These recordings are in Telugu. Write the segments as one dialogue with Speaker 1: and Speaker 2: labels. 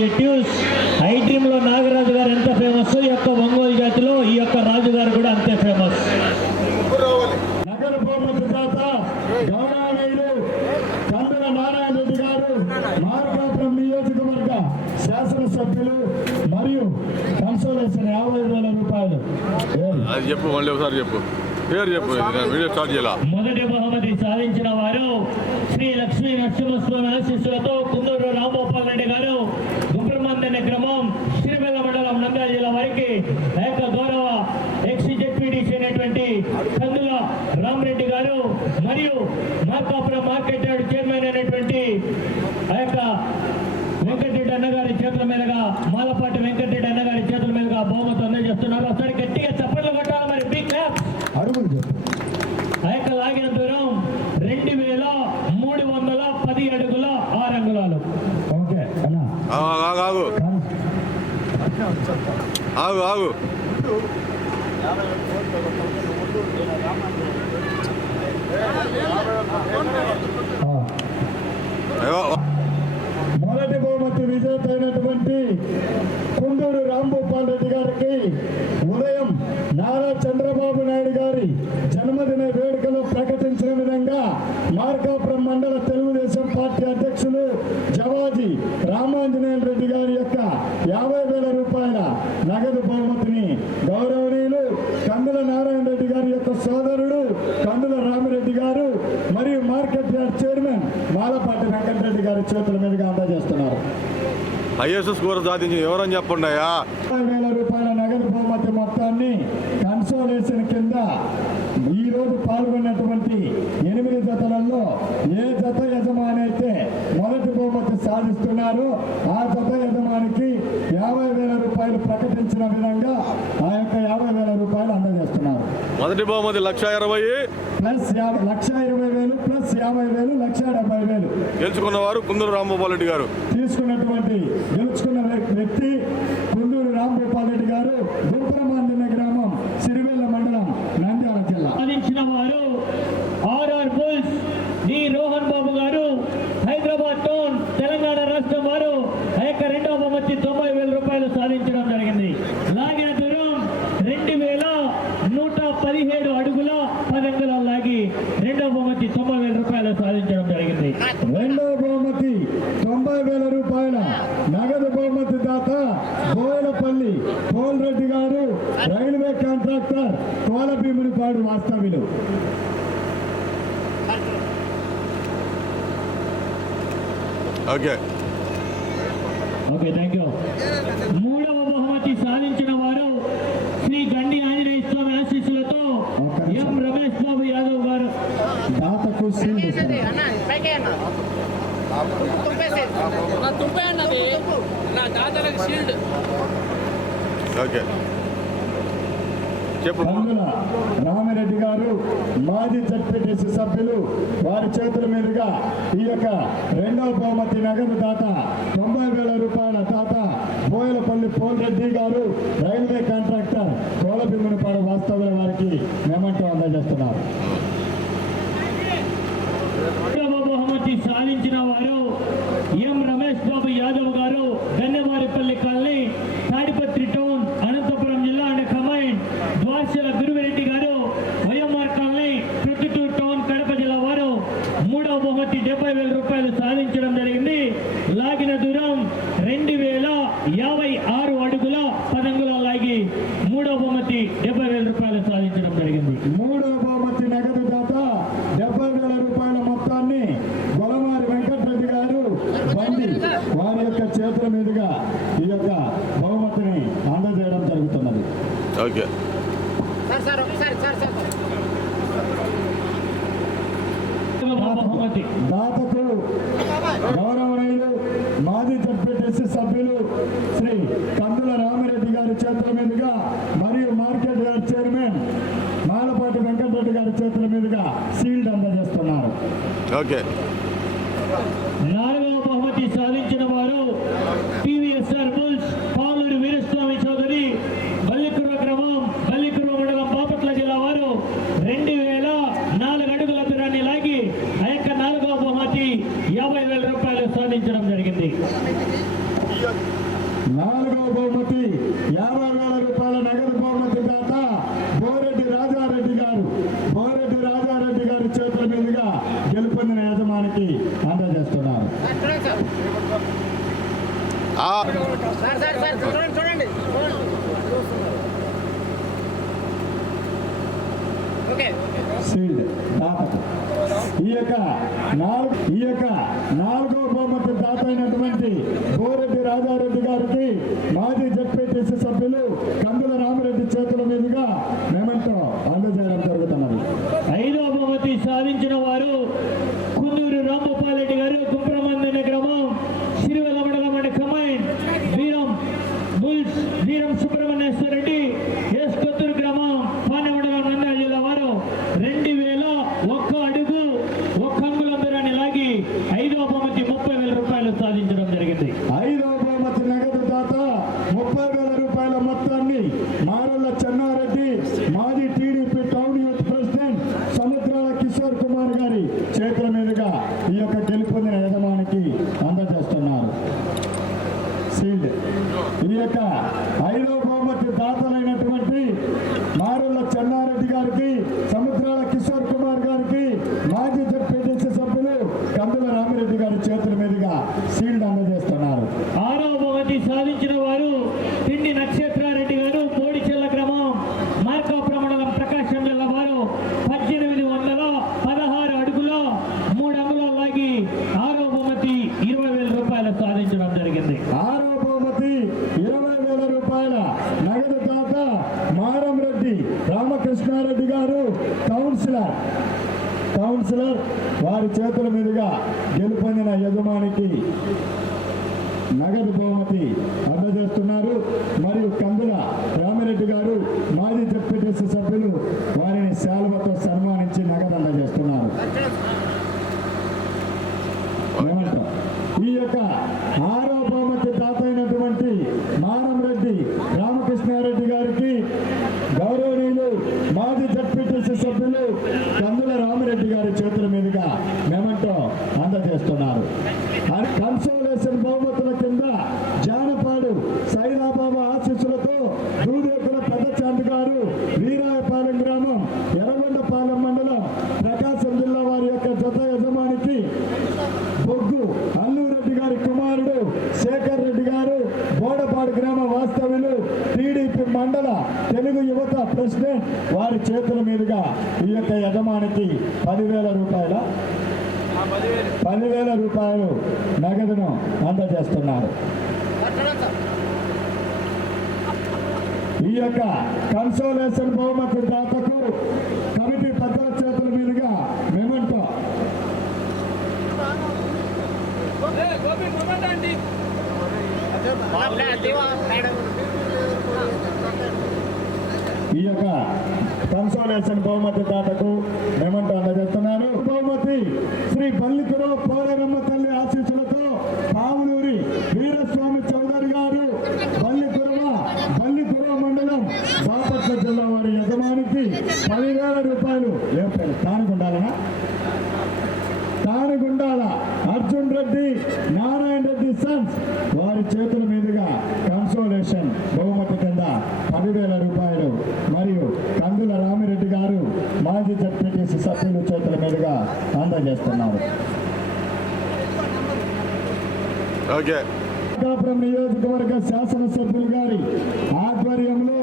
Speaker 1: రాజు క్రియేటివ్స్ ఐ డ్రీమ్లో నాగరాజు గారు ఎంత ఫేమస్? ఈ యొక్క ఒంగోలు జాతిలో ఈ యొక్క రాజు గారు కూడా అంతే ఫేమస్.
Speaker 2: నగర బహుమతి దాత గౌరవనీయులు కందుల నారాయణ రెడ్డి గారు మార్కాపురం నియోజకవర్గ శాసనసభ్యులు మరియు కన్సోలేషన్ యాభై వేల రూపాయలు.
Speaker 3: చెప్పు మళ్ళీ ఒకసారి చెప్పు. పేరు చెప్పు ఇది నేను వీడియో స్టార్ట్ చేయాల?
Speaker 1: మొదటి బహుమతి సాధించిన వారు శ్రీ లక్ష్మీ నరసింహస్వామి ఆశీస్సులతో కుందూరు రాంగోపాల్ రెడ్డి గారు గుండ్రమందనే గ్రామం సిరిమెల్ల మండలం నంద్యాల జిల్లా వారికి ఆ యొక్క గౌరవ ఎక్స్ జెడ్పీటీసీ అయినటువంటి కందుల రామరెడ్డి గారు మరియు మార్కాపురం మార్కెట్ యార్డ్ చైర్మన్ అయినటువంటి ఆ యొక్క వెంకటరెడ్డి అన్నగారి చేతుల మీదుగా మాలపాటి వెంకటరెడ్డి అన్నగారి చేతుల మీదుగా బహుమతి అందజేస్తున్నారు ఒకసారి గట్టిగా చప్పట్లు కొట్టాలి మరి బిగ్ క్లాప్
Speaker 2: అడుగులు చెప్పు
Speaker 1: ఆ యొక్క లాగిన దూరం రెండు వేల మూడు వందల పది అడుగుల ఆరు అంగుళాలు
Speaker 2: ఓకే అన్నా
Speaker 3: ఆగు ఆగు ఆగు. ఆగు
Speaker 2: మొదటి బహుమతి విజేత అయినటువంటి పొందూరు రాంభూపాల్ రెడ్డి గారికి ఉదయం నారా చంద్రబాబు నాయుడు గారి జన్మదిన వేడుకలో ప్రకటించిన విధంగా మార్కాపురం మండల తెలుగుదేశం పార్టీ అధ్యక్షులు జవాజీ రామాంజనేయులు రెడ్డి గారి యొక్క యాభై వేల రూపాయల నగదు బహుమతిని గౌరవనీయులు కందుల నారాయణ రెడ్డి గారి యొక్క సోదరుడు కందుల రామిరెడ్డి గారు మరియు market yard chairman Malapati Venkatareddy గారి చేతుల మీదుగా అందజేస్తున్నారు.
Speaker 3: హైయెస్ట్ స్కోర్ సాధించింది ఎవరని చెప్పండి అయ్యా
Speaker 2: ముప్పై వేల రూపాయల నగదు బహుమతి మొత్తాన్ని కన్సోలేషన్ కింద ఈ రోజు పాల్గొన్నటువంటి ఎనిమిది జతలలో ఏ జత యజమాని అయితే మొదటి బహుమతి సాధిస్తున్నారో ఆ జత యజమానికి యాభై వేల రూపాయలు ప్రకటించిన విధంగా ఆ యొక్క యాభై వేల రూపాయలు అందజేస్తున్నారు.
Speaker 3: మొదటి బహుమతి లక్ష ఇరవై.
Speaker 2: ప్లస్ యాభై లక్ష ఇరవై వేలు ప్లస్ యాభై వేలు లక్ష డెబ్బై వేలు.
Speaker 3: గెలుచుకున్నవారు కుందూరు రాంగోపాల్ రెడ్డి గారు.
Speaker 2: తీసుకున్నటువంటి గెలుచుకున్న వ్యక్- వ్యక్తి కుందూరు రాంగోపాల్ రెడ్డి గారు గుంప్రమాందిన గ్రామం సిరివెల్ల మండలం నంద్యాల జిల్లా
Speaker 1: సాధించిన వారు RR bulls D Rohan Babu garu Hyderabad town Telangana రాష్ట్రం వారు ఆ యొక్క రెండవ బహుమతి తొంభై వేల రూపాయలు సాధించడం జరిగింది లాగిన దూరం రెండు వేల నూట పదిహేడు అడుగుల పదంగుల లాగి రెండవ బహుమతి తొంభై వేల రూపాయలు సాధించడం జరిగింది
Speaker 2: రెండవ బహుమతి తొంభై వేల రూపాయల నగదు బహుమతి దాత బోయలపల్లి కోల్రెడ్డి గారు రైల్వే కాంట్రాక్టర్ కోలభీమునిపాడు వాస్తవ్యులు
Speaker 3: ఓకే
Speaker 1: ఓకే థ్యాంక్ యూ మూడవ బహుమతి సాధించిన వారు శ్రీ గండి ఆంజనేయ స్వామి ఆశీస్సులతో ఎం రమేష్ బాబు యాదవ్ గారు.
Speaker 2: దాతకు సీల్ ఇస్తారు.
Speaker 4: నా తుంపే అన్నది. నా దాదాలకు షీల్డ్
Speaker 3: ఓకే
Speaker 2: రామిరెడ్డి గారు మాజీ జడ్పీటీసీ సభ్యులు వారి చేతుల మీదుగా ఈ యొక్క రెండవ బహుమతి నగదు దాత తొంభై వేల రూపాయల దాత బోయలపల్లి పోల్రెడ్డి గారు రైల్వే కాంట్రాక్టర్ కోలబిమ్మనిపాడ వాస్తవుల వారికి మెమంటో అందజేస్తున్నారు.
Speaker 1: బహుమతి సాధించిన ఓకే. నాలుగవ బహుమతి సాధించిన వారు టీవీఎస్ఆర్ బుల్స్ పాముడి వీరస్వామి చౌదరి బల్లికుర గ్రామం బల్లికుర మండలం బాపట్ల జిల్లా వారు రెండు వేల నాలుగు అడుగుల లాగి ఆ నాలుగవ బహుమతి యాభై వేల రూపాయలు సాధించడం జరిగింది. నాలుగవ బహుమతి
Speaker 2: యాభై వేల రూపాయలు
Speaker 4: చూడండి
Speaker 2: ఈ యొక్క నాలుగు ఈ యొక్క నాలుగో బహుమతి దాత అయినటువంటి గోరెడ్డి రాజారెడ్డి గారికి మీదుగా గెలుపొందిన యజమానికి నగదు బహుమతి అందజేస్తున్నారు. మరియు కందుల రామిరెడ్డి గారు మా మెమెంటో అందజేస్తున్నారు. కన్సోలేషన్ బహుమతుల కింద జానపాడు సైరాబాబా ఆశీస్సులతో దూడేకుల పెద్ద చాంద్ గారు వీరాయపాలెం గ్రామం ఎర్రగొండపాలెం మండలం ప్రకాశం జిల్లా వారి యొక్క జత యజమానికి బొగ్గు అల్లూరెడ్డి గారి కుమారుడు శేఖర్ రెడ్డి గారు బోడపాడు గ్రామ వాస్తవ్యులు టీడీపీ మండల తెలుగు యువత ప్రెసిడెంట్ వారి చేతుల మీదుగా ఈ యొక్క యజమానికి పదివేల పదివేల రూపాయలు నగదును అందజేస్తున్నారు. ఈ యొక్క కన్సోలేషన్ బహుమతి దాతకు కమిటీ పెద్దల చేతుల మీదుగా మెమెంటో. ఈ యొక్క కన్సోలేషన్ బహుమతి దాతకు మెమెంటో అందజేస్తున్నారు. బహుమతి అందజేస్తున్నారు చేస్తున్నారు. నియోజకవర్గ శాసనసభ్యులు గారి ఆధ్వర్యంలో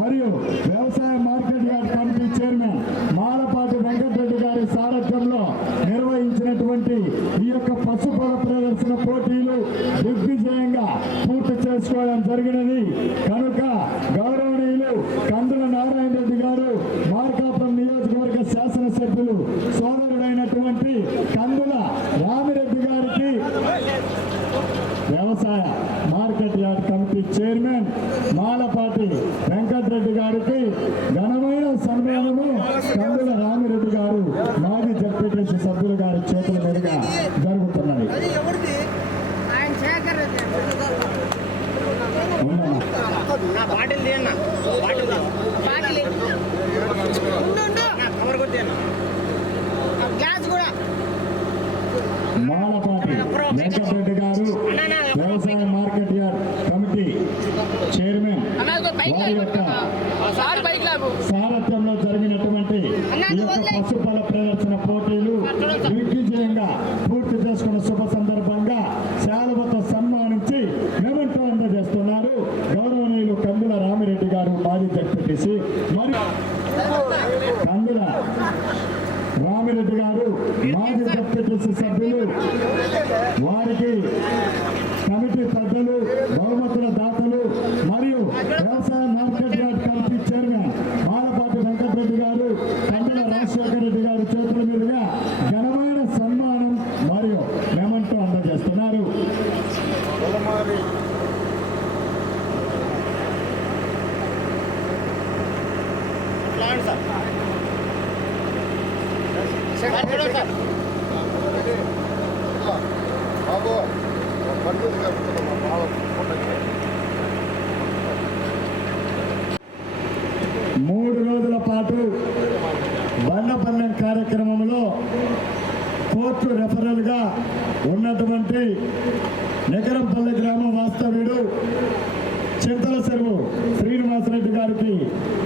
Speaker 2: మరియు వ్యవసాయ market yard committee chairman Malapati Venkatareddy గారి సారథ్యంలో నిర్వహించినటువంటి ఈ యొక్క పశుపల ప్రదర్శన పోటీలు దిగ్విజయంగా పూర్తి చేసుకోవడం జరిగినది. కనుక వెంకటరెడ్డి గారు వ్యవసాయ మార్కెట్ యార్డ్ కమిటీ చైర్మన్ వారి యొక్క సారథ్యంలో జరిగినటువంటి ఈ యొక్క పశుపాల ప్రదర్శన పోటీలు దిగ్విజయంగా పూర్తి చేసుకున్న శుభ సందర్భంగా శాలవత సన్మానించి మెమెంటో అందజేస్తున్నారు గౌరవనీయులు కందుల రామిరెడ్డి గారు మాజీ జడ్పీటీసీ మరియు కందుల రామిరెడ్డి గారు మాజీ జడ్పీటీసీ సభ్యులు వారికి కమిటీ సభ్యులు బహుమతుల దాతలు మరియు వ్యవసాయ market yard committee chairman Balapati Venkatareddy garu Kandala Rajasekhara Reddy గారి చేతుల మీదుగా ఘనమైన సన్మానం మరియు మేమంటూ అందజేస్తున్నారు. మూడు రోజుల పాటు బండపల్లెం కార్యక్రమంలో కోర్టు రెఫరల్గా ఉన్నటువంటి నగరంపల్లి గ్రామ వాస్తవ్యుడు చింతల చెరువు శ్రీనివాసరెడ్డి గారికి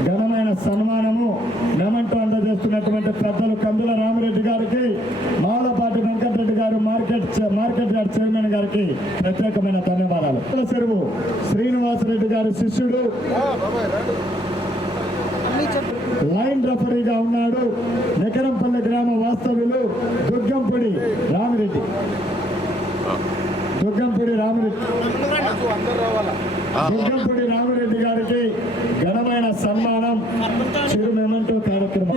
Speaker 2: ఘనమైన సన్మానము. మెమంటో అందజేస్తున్నటువంటి పెద్ద కందుల రామిరెడ్డి గారికి మాలపాటి వెంకటరెడ్డి గారు మార్కెట్ యార్డ్ చైర్మన్ గారికి ప్రత్యేకమైన ధన్యవాదాలు. చెరువు శ్రీనివాసరెడ్డి గారి శిష్యుడు. లైన్ రెఫరీగా ఉన్నాడు. నెకరంపల్లి గ్రామ వాస్తవ్యులు దుర్గంపూడి రామిరెడ్డి. దుర్గంపూడి రామిరెడ్డి. దుర్గంపూడి రామిరెడ్డి గారికి ఘనమైన సన్మానం. చిరు మెమంటో కార్యక్రమం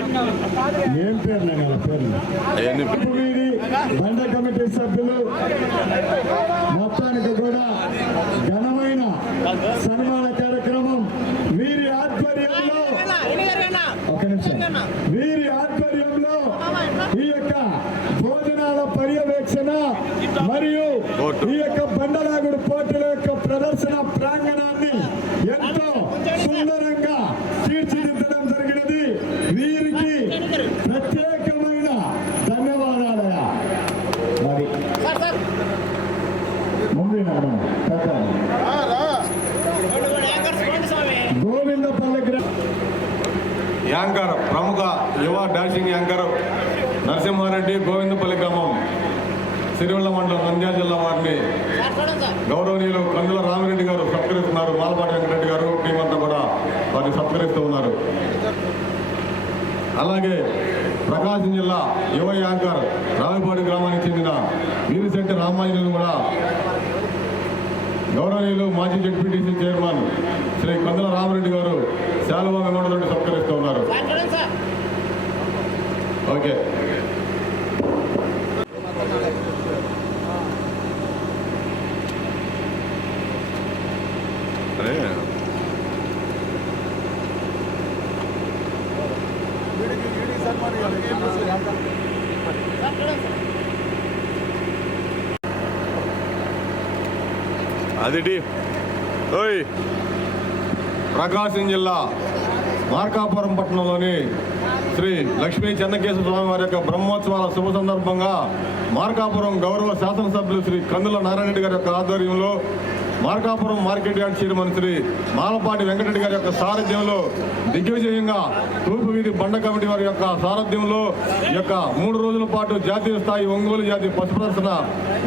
Speaker 2: ఏం పేర్లు పేర్లు? బండ కమిటీ సభ్యులు మొత్తానికి కూడా ఘనమైన సన్మాన కార్యక్రమం వీరి ఆధ్వర్యంలో. ఒక నిమిషం. వీరి ఆధ్వర్యంలో ఈ యొక్క భోజనాల పర్యవేక్షణ మరియు. ఈ యొక్క బండలాగుడు పోటీల యొక్క ప్రదర్శన ప్రాంగణాన్ని ఎంతో సుందరంగా తీర్చిదిద్దడం జరిగినది వీరికి ప్రత్యేకమైన ధన్యవాదాలయ మరి ముందు నడమ గోవిందపల్లి గ్రా
Speaker 3: యాంకర్ ప్రముఖ యువ డాషింగ్ యాంకర్ నరసింహారెడ్డి గోవిందపల్లి గ్రామం సిరివెల్ల మండలం నంద్యాల జిల్లా వారిని గౌరవనీయులు కందుల రామిరెడ్డి గారు సత్కరిస్తున్నారు. మాలపాటి వెంకటరెడ్డి గారు టీం అంతా కూడా వారిని సత్కరిస్తూ ఉన్నారు. అలాగే ప్రకాశం జిల్లా యువ యాంకర్ రావిపాడి గ్రామానికి చెందిన వీరిశెట్టి రామాంజనులు కూడా గౌరవనీయులు మాజీ జడ్పీటీసీ చైర్మన్ శ్రీ కందుల రామరెడ్డి గారు శాలువా మెమోడల్ సత్కరిస్తూ ఉన్నారు. ఓకే. అదిటి. ఓయ్. ప్రకాశం జిల్లా మార్కాపురం పట్టణంలోని శ్రీ లక్ష్మీ చెన్నకేశ్వర స్వామి వారి యొక్క బ్రహ్మోత్సవాల శుభ సందర్భంగా మార్కాపురం గౌరవ శాసనసభ్యులు శ్రీ కందుల నారాయణరెడ్డి గారి యొక్క ఆధ్వర్యంలో Markapuram market yard chairman Shri Malapati Venkatareddy గారి యొక్క సారథ్యంలో దిగ్విజయంగా తూర్పు వీధి బండ కమిటీ వారి యొక్క సారథ్యంలో ఈ యొక్క మూడు రోజుల పాటు జాతీయ స్థాయి ఒంగోలు జాతి పశు ప్రదర్శన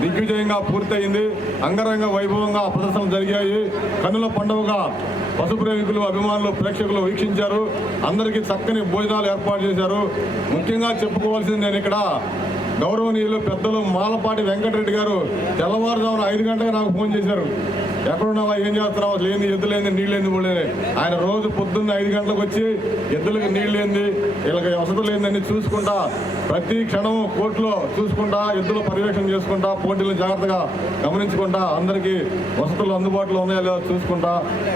Speaker 3: దిగ్విజయంగా పూర్తయింది. అంగరంగ వైభవంగా ప్రదర్శనలు జరిగాయి. కన్నుల పండుగగా పశు ప్రేమికులు అభిమానులు ప్రేక్షకులు వీక్షించారు. అందరికీ చక్కని భోజనాలు ఏర్పాటు చేశారు. ముఖ్యంగా చెప్పుకోవాల్సింది నేను ఇక్కడ గౌరవనీయులు పెద్దలు మాలపాటి వెంకటరెడ్డి గారు తెల్లవారుజామున ఐదు గంటలకు నాకు ఫోన్ చేశారు. ఎక్కడున్నావా ఏం చేస్తున్నావా? లేని ఏంది? ఎద్దులేంది నీళ్ళేంది పోలేని ఆయన రోజు పొద్దున్న ఐదు గంటలకు వచ్చి ఎద్దులకు నీళ్ళేంది వీళ్ళకి వసతులు ఏందని చూసుకుంటా ప్రతి క్షణం కోర్టులో చూసుకుంటా ఎద్దులు పర్యవేక్షణ చేసుకుంటా పోటీలను జాగ్రత్తగా గమనించుకుంటా అందరికీ వసతులు అందుబాటులో ఉన్నాయా లేదా చూసుకుంటా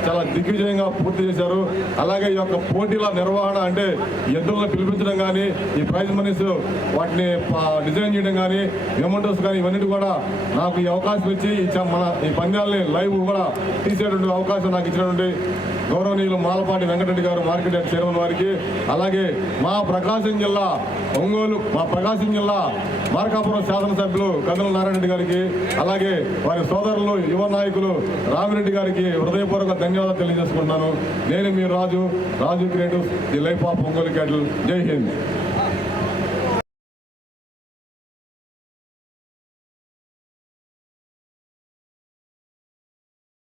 Speaker 3: చాలా దిగ్విజయంగా పూర్తి చేశారు. అలాగే ఈ యొక్క పోటీల నిర్వహణ అంటే ఎద్దులను పిలిపించడం కానీ ఈ ప్రైజ్ మనీస్ వాటిని డిజైన్ చేయడం కానీ ఎమౌంటర్స్ కానీ ఇవన్నీ కూడా నాకు ఈ అవకాశం ఇచ్చి మన ఈ పందాలని లైవ్ కూడా తీసేటువంటి అవకాశం నాకు ఇచ్చినటువంటి గౌరవనీయులు మాలపాటి వెంకటరెడ్డి గారు మార్కెట్ చైర్మన్ వారికి అలాగే మా ప్రకాశం జిల్లా ఒంగోలు మా ప్రకాశం జిల్లా మార్కాపురం శాసనసభ్యులు కదల నారాయణరెడ్డి గారికి అలాగే వారి సోదరులు యువ నాయకులు రామిరెడ్డి గారికి హృదయపూర్వక ధన్యవాదాలు తెలియజేసుకుంటున్నాను. నేను మీ Raju Raju creatives the life of Ongole cattle జై హింద్.